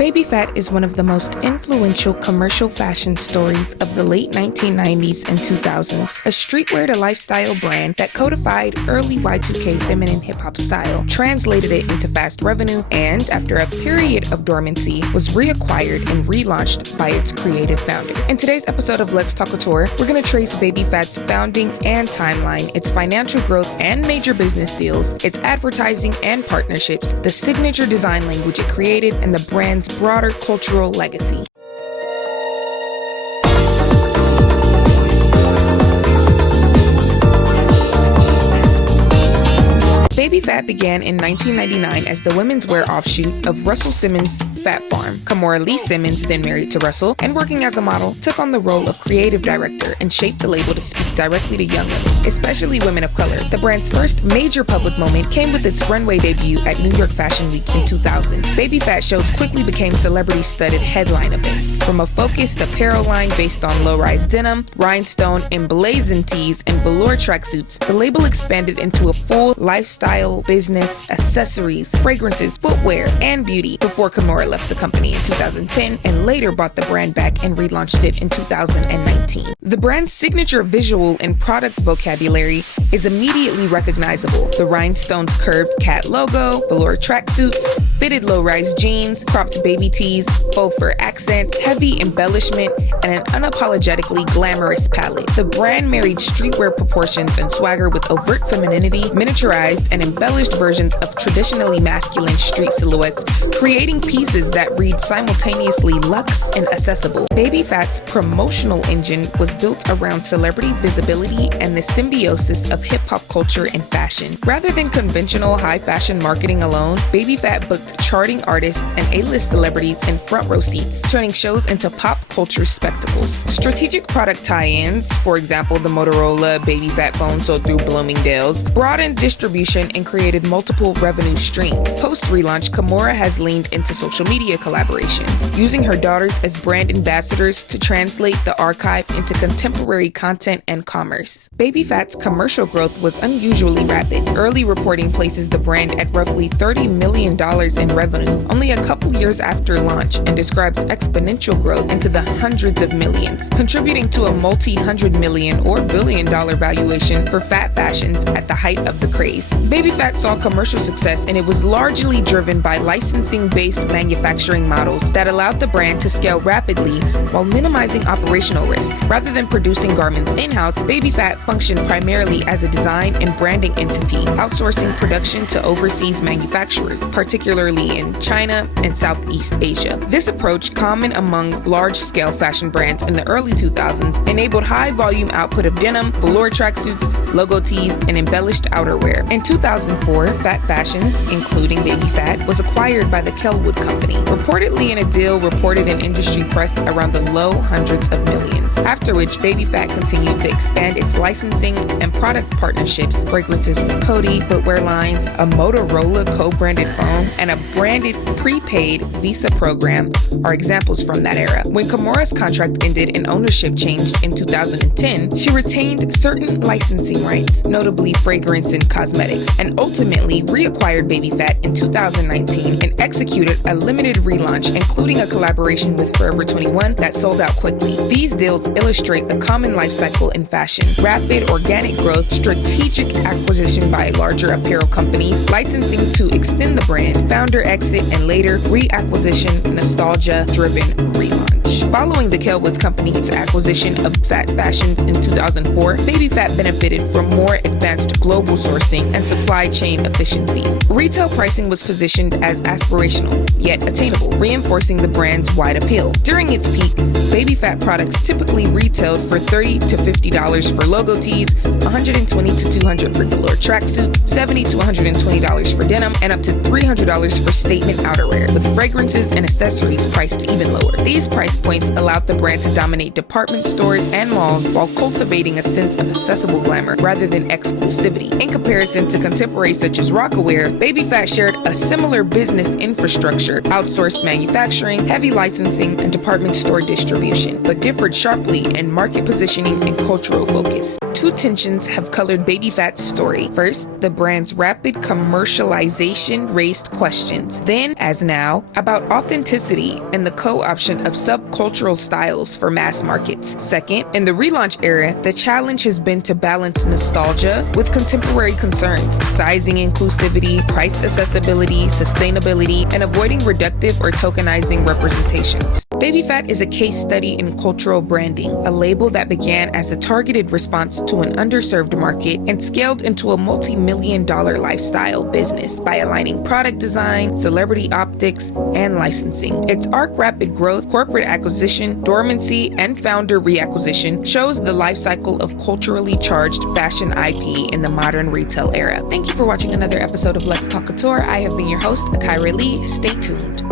Baby Phat is one of the most influential commercial fashion stories of the late 1990s and 2000s, a streetwear to lifestyle brand that codified early Y2K feminine hip-hop style, translated it into fast revenue, and, after a period of dormancy, was reacquired and relaunched by its creative founder. In today's episode of Let's Talk Couture, we're going to trace Baby Phat's founding and timeline, its financial growth and major business deals, its advertising and partnerships, the signature design language it created, and the brand's broader cultural legacy. Baby Phat began in 1999 as the women's wear offshoot of Russell Simmons' Phat Farm. Kimora Lee Simmons, then married to Russell and working as a model, took on the role of creative director and shaped the label to speak directly to young women, especially women of color. The brand's first major public moment came with its runway debut at New York Fashion Week in 2000. Baby Phat shows quickly became celebrity-studded headline events. From a focused apparel line based on low-rise denim, rhinestone, emblazoned tees, and velour tracksuits, the label expanded into a full lifestyle, business, accessories, fragrances, footwear, and beauty before Kimora left the company in 2010 and later bought the brand back and relaunched it in 2019. The brand's signature visual and product vocabulary is immediately recognizable. The rhinestones curved cat logo, velour tracksuits, fitted low-rise jeans, cropped baby tees, faux fur accents, heavy embellishment, and an unapologetically glamorous palette. The brand married streetwear proportions and swagger with overt femininity, miniaturized and embellished versions of traditionally masculine street silhouettes, creating pieces that read simultaneously luxe and accessible. Baby Phat's promotional engine was built around celebrity visibility and the symbiosis of hip-hop culture and fashion. Rather than conventional high-fashion marketing alone, Baby Phat booked charting artists and A-list celebrities in front-row seats, turning shows into pop culture spectacles. Strategic product tie-ins, for example the Motorola Baby Phat phone sold through Bloomingdale's, broadened distribution and created multiple revenue streams. Post-relaunch, Kimora has leaned into social media collaborations, using her daughters as brand ambassadors to translate the archive into contemporary content and commerce. Baby Phat's commercial growth was unusually rapid. Early reporting places the brand at roughly $30 million in revenue only a couple years after launch and describes exponential growth into the hundreds of millions, contributing to a multi-hundred million or billion-dollar valuation for Phat fashions at the height of the craze. Baby Phat saw commercial success, and it was largely driven by licensing-based manufacturing models that allowed the brand to scale rapidly while minimizing operational risk. Rather than producing garments in-house, Baby Phat functioned primarily as a design and branding entity, outsourcing production to overseas manufacturers, particularly in China and Southeast Asia. This approach, common among large-scale fashion brands in the early 2000s, enabled high-volume output of denim, velour tracksuits, logo tees, and embellished outerwear. In 2004, Phat Fashions, including Baby Phat, was acquired by the Kellwood Company, reportedly in a deal reported in industry press around the low hundreds of millions, after which Baby Phat continued to expand its licensing and product partnerships. Fragrances with Coty, footwear lines, a Motorola co-branded phone, and a branded prepaid Visa program are examples from that era. When Kimora's contract ended and ownership changed in 2010, she retained certain licensing rights, notably fragrance and cosmetics, and ultimately reacquired Baby Phat in 2019 and executed a limited relaunch, including a collaboration with Forever 21 that sold out quickly. These deals illustrate a common life cycle in fashion: rapid organic growth, strategic acquisition by larger apparel companies, licensing to extend the brand, founder exit, and later reacquisition, nostalgia-driven relaunch. Following the Kellwood Company's acquisition of Phat Fashions in 2004, Baby Phat benefited from more advanced global sourcing and supply chain efficiencies. Retail pricing was positioned as aspirational, yet attainable, reinforcing the brand's wide appeal. During its peak, Baby Phat products typically retailed for $30 to $50 for logo tees, $120 to $200 for velour tracksuits, $70 to $120 for denim, and up to $300 for statement outerwear, with fragrances and accessories priced even lower. These price points allowed the brand to dominate department stores and malls while cultivating a sense of accessible glamour rather than exclusivity. In comparison to contemporaries such as Rocawear, Baby Phat shared a similar business infrastructure, outsourced manufacturing, heavy licensing, and department store distribution, but differed sharply in market positioning and cultural focus. two tensions have colored Baby Phat's story. First, the brand's rapid commercialization raised questions. Then, as now, about authenticity and the co-option of subcultural styles for mass markets. Second, in the relaunch era, the challenge has been to balance nostalgia with contemporary concerns, sizing inclusivity, price accessibility, sustainability, and avoiding reductive or tokenizing representations. Baby Phat is a case study in cultural branding, a label that began as a targeted response to an underserved market and scaled into a multi-million-dollar lifestyle business by aligning product design, celebrity optics, and licensing. Its arc rapid growth, corporate acquisition, dormancy, and founder reacquisition shows the life cycle of culturally charged fashion IP in the modern retail era. Thank you for watching another episode of Let's Talk Couture. I have been your host, Kimora Lee. Stay tuned.